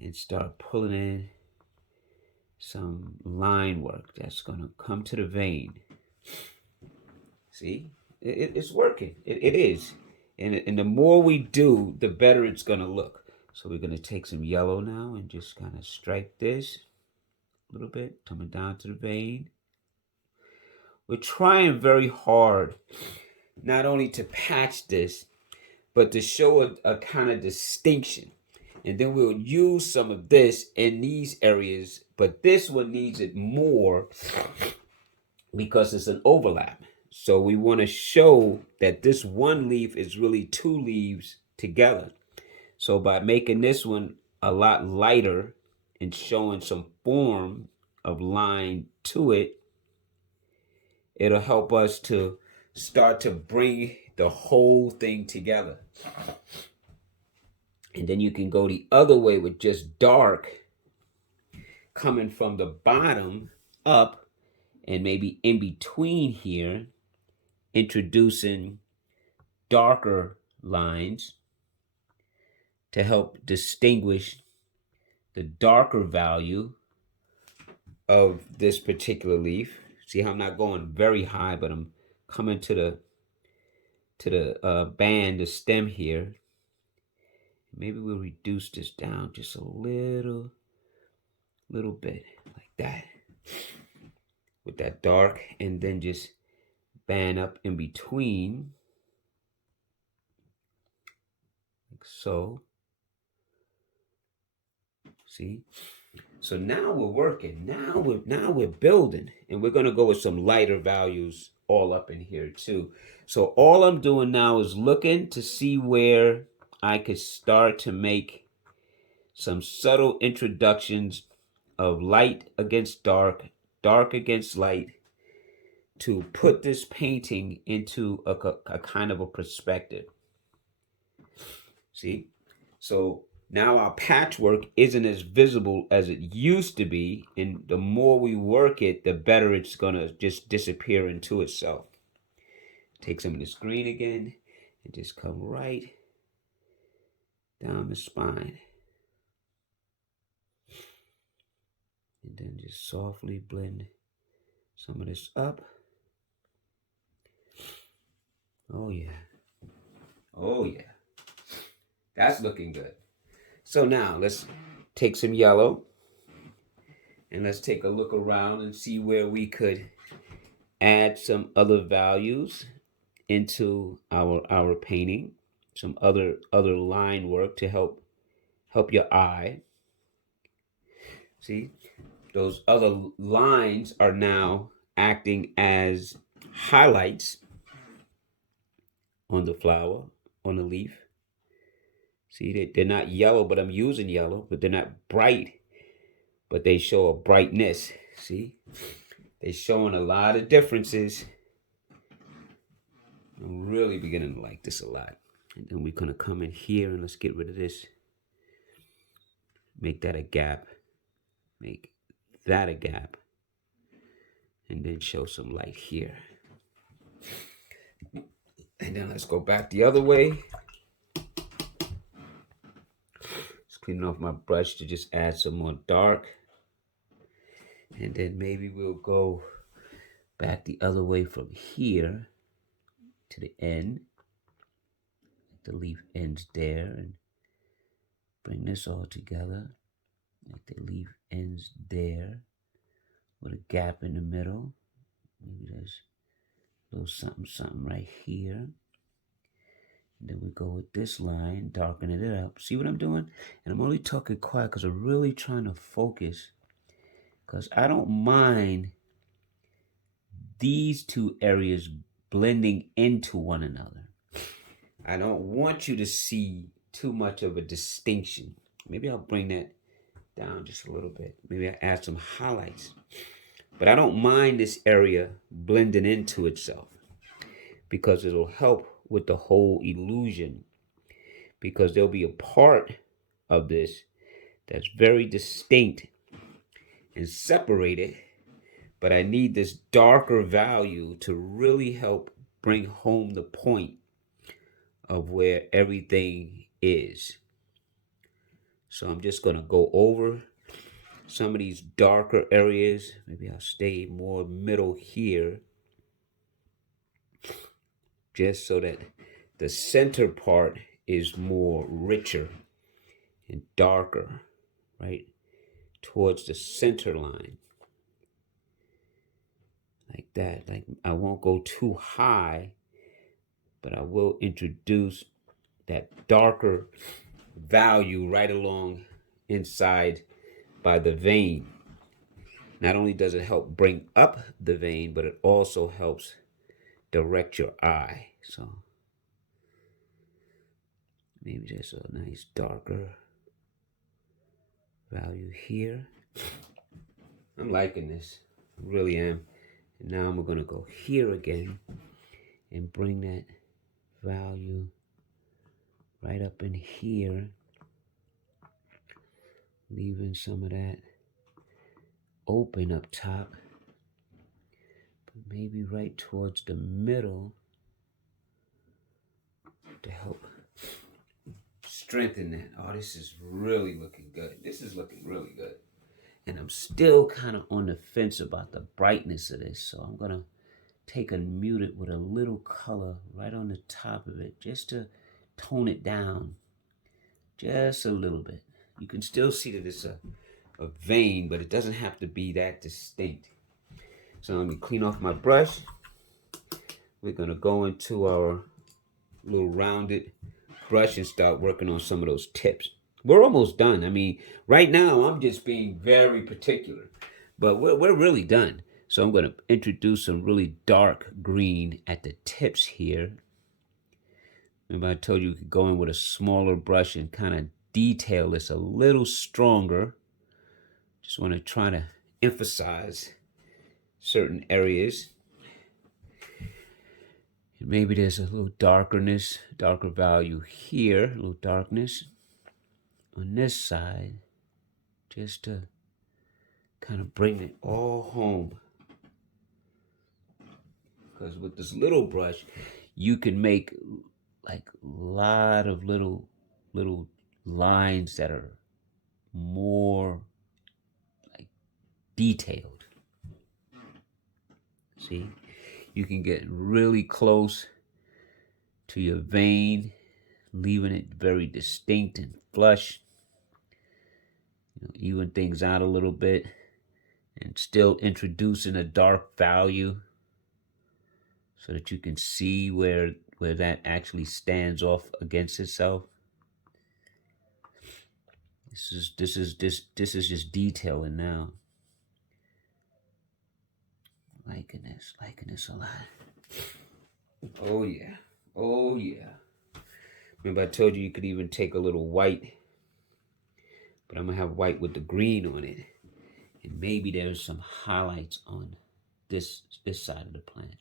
and start pulling in some line work that's going to come to the vein. See, it's working. It is. And the more we do, the better it's going to look. So we're going to take some yellow now and just kind of stripe this a little bit, coming down to the vein. We're trying very hard not only to patch this, but to show a kind of distinction. And then we'll use some of this in these areas, but this one needs it more because it's an overlap. So we want to show that this one leaf is really two leaves together. So by making this one a lot lighter and showing some form of line to it, it'll help us to start to bring the whole thing together. And then you can go the other way with just dark coming from the bottom up, and maybe in between here, introducing darker lines to help distinguish the darker value of this particular leaf. See how I'm not going very high, but I'm coming to the band, the stem here. Maybe we'll reduce this down just a little bit like that with that dark, and then just band up in between like so. See? So now we're working. Now we're building, and we're gonna go with some lighter values all up in here too. So all I'm doing now is looking to see where I could start to make some subtle introductions of light against dark, dark against light, to put this painting into a kind of a perspective. See? So now our patchwork isn't as visible as it used to be, and the more we work it, the better it's gonna just disappear into itself. Take some of this green again and just come right down the spine. And then just softly blend some of this up. Oh yeah. Oh yeah. That's looking good. So now let's take some yellow and let's take a look around and see where we could add some other values into our painting, some other line work to help your eye. See, those other lines are now acting as highlights on the flower, on the leaf. See, they're not yellow, but I'm using yellow, but they're not bright, but they show a brightness. See, they're showing a lot of differences. I'm really beginning to like this a lot. And then we're going to come in here and let's get rid of this. Make that a gap. Make that a gap. And then show some light here. And then let's go back the other way. Just cleaning off my brush to just add some more dark. And then maybe we'll go back the other way from here to the end. The leaf ends there, and bring this all together. Like the leaf ends there with a gap in the middle. Maybe there's a little something right here. And then we go with this line, darkening it up. See what I'm doing? And I'm only talking quiet because I'm really trying to focus, because I don't mind these two areas blending into one another. I don't want you to see too much of a distinction. Maybe I'll bring that down just a little bit. Maybe I'll add some highlights. But I don't mind this area blending into itself, because it'll help with the whole illusion. Because there'll be a part of this that's very distinct and separated, but I need this darker value to really help bring home the point of where everything is. So I'm just going to go over some of these darker areas. Maybe I'll stay more middle here, just so that the center part is more richer and darker, right towards the center line, like that. Like, I won't go too high, but I will introduce that darker value right along inside by the vein. Not only does it help bring up the vein, but it also helps direct your eye. So maybe there's a nice darker value here. I'm liking this, really am. And now I'm going to go here again and bring that value right up in here, leaving some of that open up top, but maybe right towards the middle to help strengthen that. Oh, this is really looking good. This is looking really good. And I'm still kind of on the fence about the brightness of this, so I'm gonna take and mute it with a little color right on the top of it, just to tone it down just a little bit. You can still see that it's a vein, but it doesn't have to be that distinct. So let me clean off my brush. We're gonna go into our little rounded brush and start working on some of those tips. We're almost done. I mean, right now I'm just being very particular, but we're really done. So I'm going to introduce some really dark green at the tips here. Remember I told you we could go in with a smaller brush and kind of detail this a little stronger. Just want to try to emphasize certain areas. And maybe there's a little darkness, darker value here, a little darkness on this side, just to kind of bring it all home. Because with this little brush, you can make like a lot of little lines that are more like detailed. See, you can get really close to your vein, leaving it very distinct and flush. You know, even things out a little bit and still introducing a dark value so that you can see where that actually stands off against itself. This is just detailing now. Liking this a lot. Oh yeah. Oh yeah. Remember I told you could even take a little white, but I'm gonna have white with the green on it. And maybe there's some highlights on this side of the plant.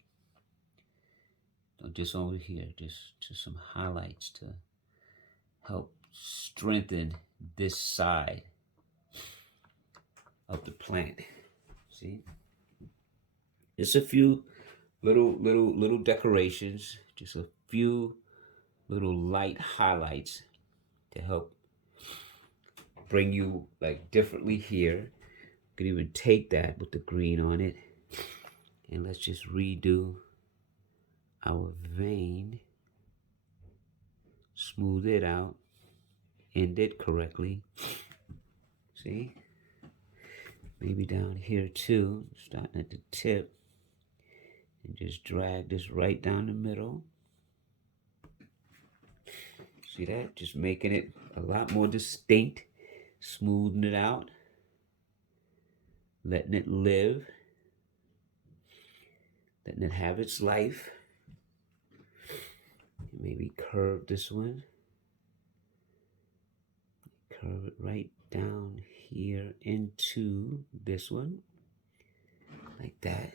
So just over here, just some highlights to help strengthen this side of the plant. See? Just a few little decorations, just a few little light highlights to help bring you like differently here. You can even take that with the green on it, and let's just redo our vein, smooth it out, end it correctly. See? Maybe down here too, starting at the tip, and just drag this right down the middle. See that? Just making it a lot more distinct, smoothing it out, letting it live, letting it have its life. Maybe curve this one. Curve it right down here into this one, like that.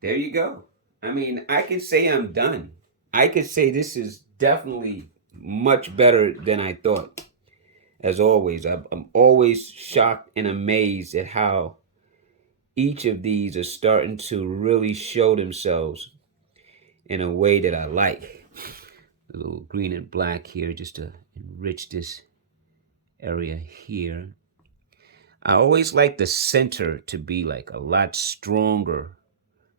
There you go. I mean, I can say I'm done. I could say this is definitely much better than I thought. As always, I'm always shocked and amazed at how each of these are starting to really show themselves in a way that I like. A little green and black here just to enrich this area here. I always like the center to be like a lot stronger.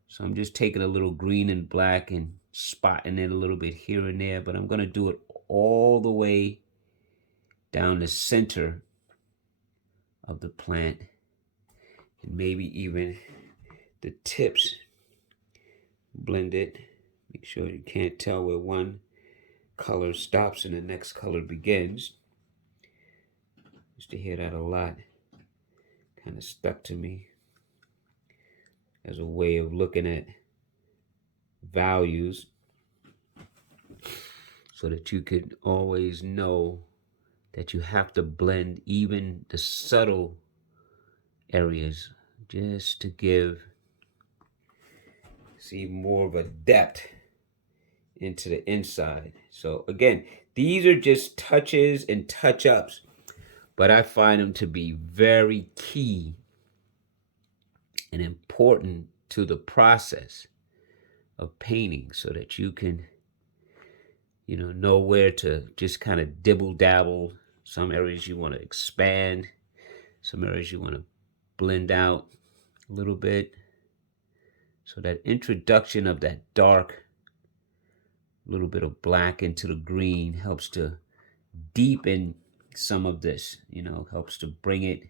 So I'm just taking a little green and black and spotting it a little bit here and there, but I'm going to do it all the way down the center of the plant, and maybe even the tips. Blend it. Make sure you can't tell where one color stops and the next color begins. Used to hear that a lot. Kind of stuck to me as a way of looking at values, so that you could always know that you have to blend even the subtle areas just to give, see, more of a depth into the inside. So again, these are just touches and touch-ups, but I find them to be very key and important to the process of painting, so that you can, know where to just kind of dibble dabble. Some areas you want to expand, some areas you want to blend out a little bit. So that introduction of that dark, little bit of black into the green helps to deepen some of this, helps to bring it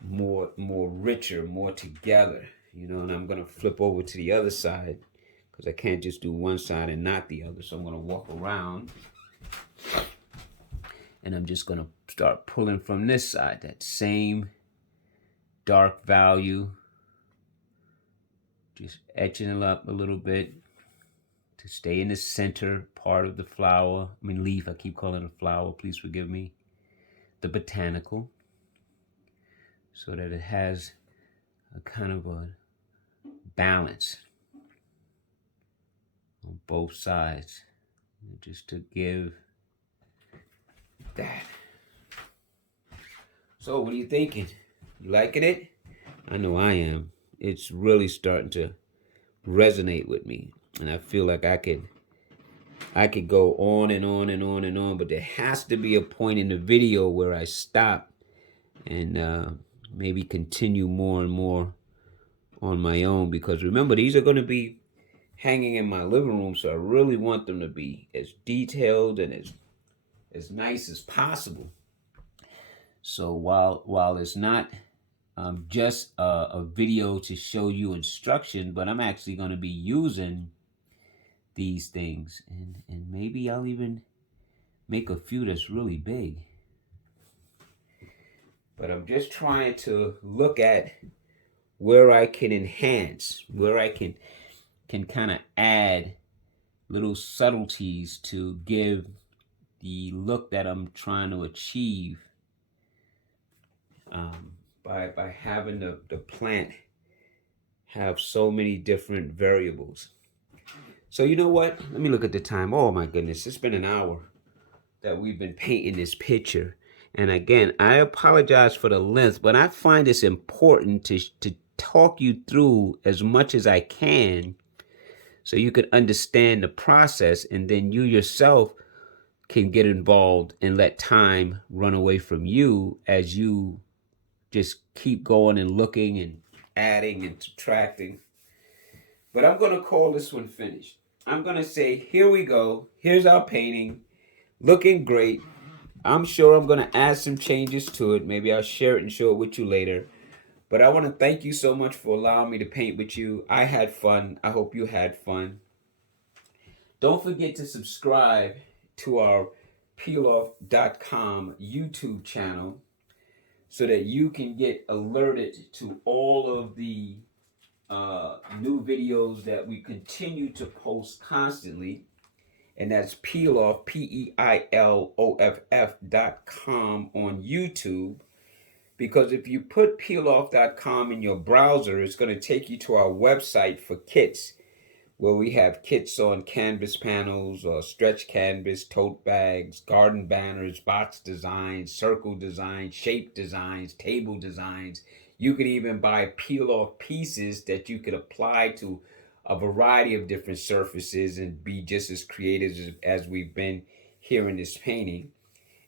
more richer, more together, and I'm going to flip over to the other side because I can't just do one side and not the other. So I'm going to walk around and I'm just going to start pulling from this side, that same dark value, just etching it up a little bit to stay in the center part of the flower. Leaf. I keep calling it a flower. Please forgive me. The botanical. So that it has a kind of a balance on both sides. Just to give that. So what are you thinking? You liking it? I know I am. It's really starting to resonate with me. And I feel like I could go on and on and on and on, but there has to be a point in the video where I stop and maybe continue more and more on my own, because remember, these are going to be hanging in my living room, so I really want them to be as detailed and as nice as possible. So while it's not just a video to show you instruction, but I'm actually going to be using these things, and maybe I'll even make a few that's really big. But I'm just trying to look at where I can enhance, where I can kind of add little subtleties to give the look that I'm trying to achieve by having the plant have so many different variables. So you know what? Let me look at the time. Oh my goodness, it's been an hour that we've been painting this picture. And again, I apologize for the length, but I find it's important to talk you through as much as I can so you can understand the process, and then you yourself can get involved and let time run away from you as you just keep going and looking and adding and subtracting. But I'm going to call this one finished. I'm going to say, here we go. Here's our painting. Looking great. I'm sure I'm going to add some changes to it. Maybe I'll share it and show it with you later. But I want to thank you so much for allowing me to paint with you. I had fun. I hope you had fun. Don't forget to subscribe to our Peiloff.com YouTube channel so that you can get alerted to all of the new videos that we continue to post constantly. And that's Peiloff, Peiloff.com on YouTube. Because if you put Peiloff.com in your browser, it's going to take you to our website for kits, where we have kits on canvas panels, stretch canvas, tote bags, garden banners, box designs, circle designs, shape designs, table designs. You could even buy peel-off pieces that you could apply to a variety of different surfaces and be just as creative as we've been here in this painting.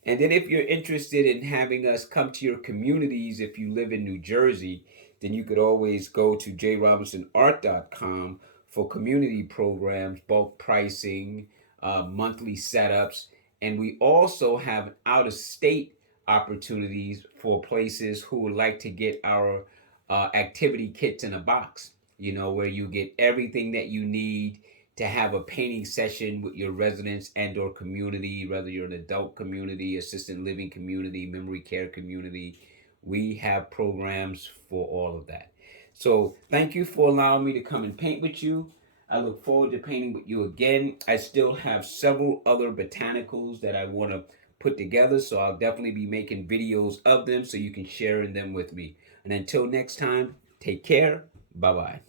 And then if you're interested in having us come to your communities, if you live in New Jersey, then you could always go to jrobinsonart.com for community programs, bulk pricing, monthly setups. And we also have out-of-state opportunities for places who would like to get our activity kits in a box, where you get everything that you need to have a painting session with your residents and or community, whether you're an adult community, assisted living community, memory care community. We have programs for all of that. So thank you for allowing me to come and paint with you. I look forward to painting with you again. I still have several other botanicals that I want to put together, so I'll definitely be making videos of them so you can share them with me. And until next time, take care. Bye-bye.